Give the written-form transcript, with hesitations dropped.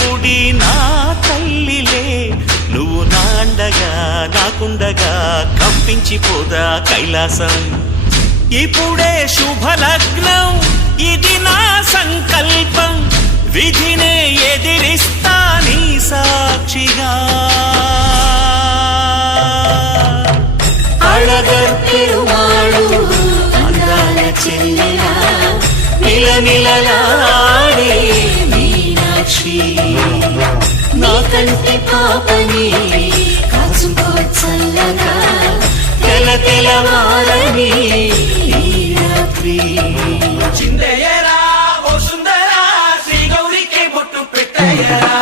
గుడి నా తల్లిలే, నువ్వు నాండగా నాకుండగా కంపించిపోదా కైలాసం. ఇప్పుడే శుభలగ్నం, ఇది నా సంకల్పం, విధినే ఎదిరిస్తా నీ సాక్షిగా. అళగర్ పెరుమాళు అందాల చెల్లెలా, మిలమిలలాడే మీనాక్షి, నీ కంటి పాపని కాచుకో చల్లగా, తెల తెలవారని ఈ రాత్రి. చిందయ్యరా ఓ సుందరా, శ్రీ గౌరికి బొట్టు పెట్టయ్యరా.